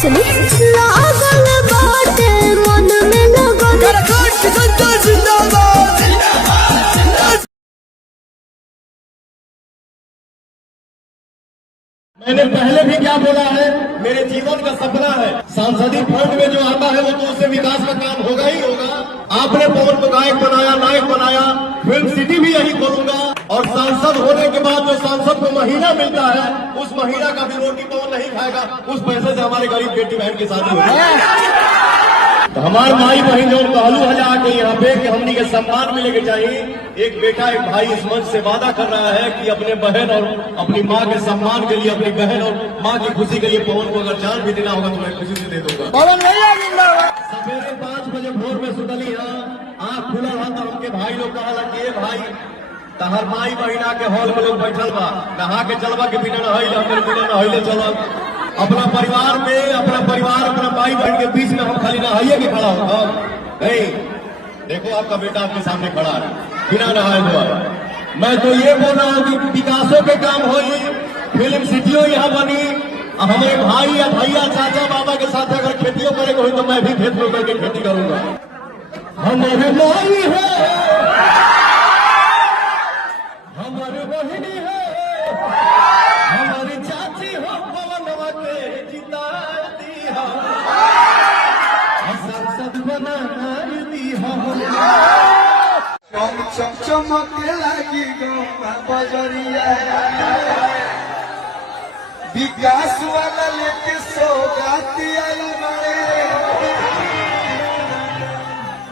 सुनी लागल बाटे मन में लगन। मैंने पहले भी क्या बोला है, मेरे जीवन का सपना है सांसदीय फंड में जो आता है वो तो उससे विकास का काम होगा ही होगा। आपने पवन को गायक बनाया, नायक बनाया, फिल्म सिटी भी यही खोलूंगा। और सांसद होने के बाद जो सांसद को महीना मिलता है उस महीना का भी रोटी पवन नहीं खाएगा, उस पैसे से हमारे गरीब बेटी बहन की शादी होगी। तो हमारे माई बहन जो कहलू हजार के यहाँ पे कि हमनी के सम्मान मिले के चाहिए। एक बेटा एक भाई इस मंच से वादा कर रहा है कि अपने बहन और अपनी माँ के सम्मान के लिए, अपनी बहन और माँ की खुशी के लिए पवन को अगर जान भी देना होगा तो मैं खुशी से दे दूंगा। पवन सवेरे 5 बजे भोर में सुतली है, आँख खुलल है तो हमके भाई लोग कहा कि भाई तहर माई बहिना के हॉल में लोग बैठल बा, नहा के चलबा के बिना नहैले बिना नहैले चलब। अपना परिवार में अपना भाई बहन के बीच में हम खाली नहाइए के खड़ा होगा नहीं। देखो आपका बेटा आपके सामने खड़ा है बिना नहाए हुआ। मैं तो ये बोल रहा हूँ कि विकासों के काम हो, फिल्म सिटियों यहाँ बनी। हमारे भाई या भैया चाचा बाबा के साथ अगर खेतियों करेंगे हो तो मैं भी खेत में करके खेती करूंगा। हमारे माई है, हमारे बहिनी है, हमारी चाची हो, पवनवा के जिता दी हो, संसद बना दी हो। चमके लगी बजरिया विकास वाला लेके सौगाती आई बड़े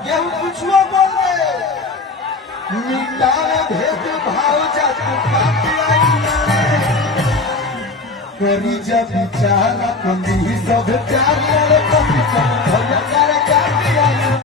केहू कुछो बोले मिटावे भेद भाव जात पाती आई बड़े करी जब विचार कमी सब प्यार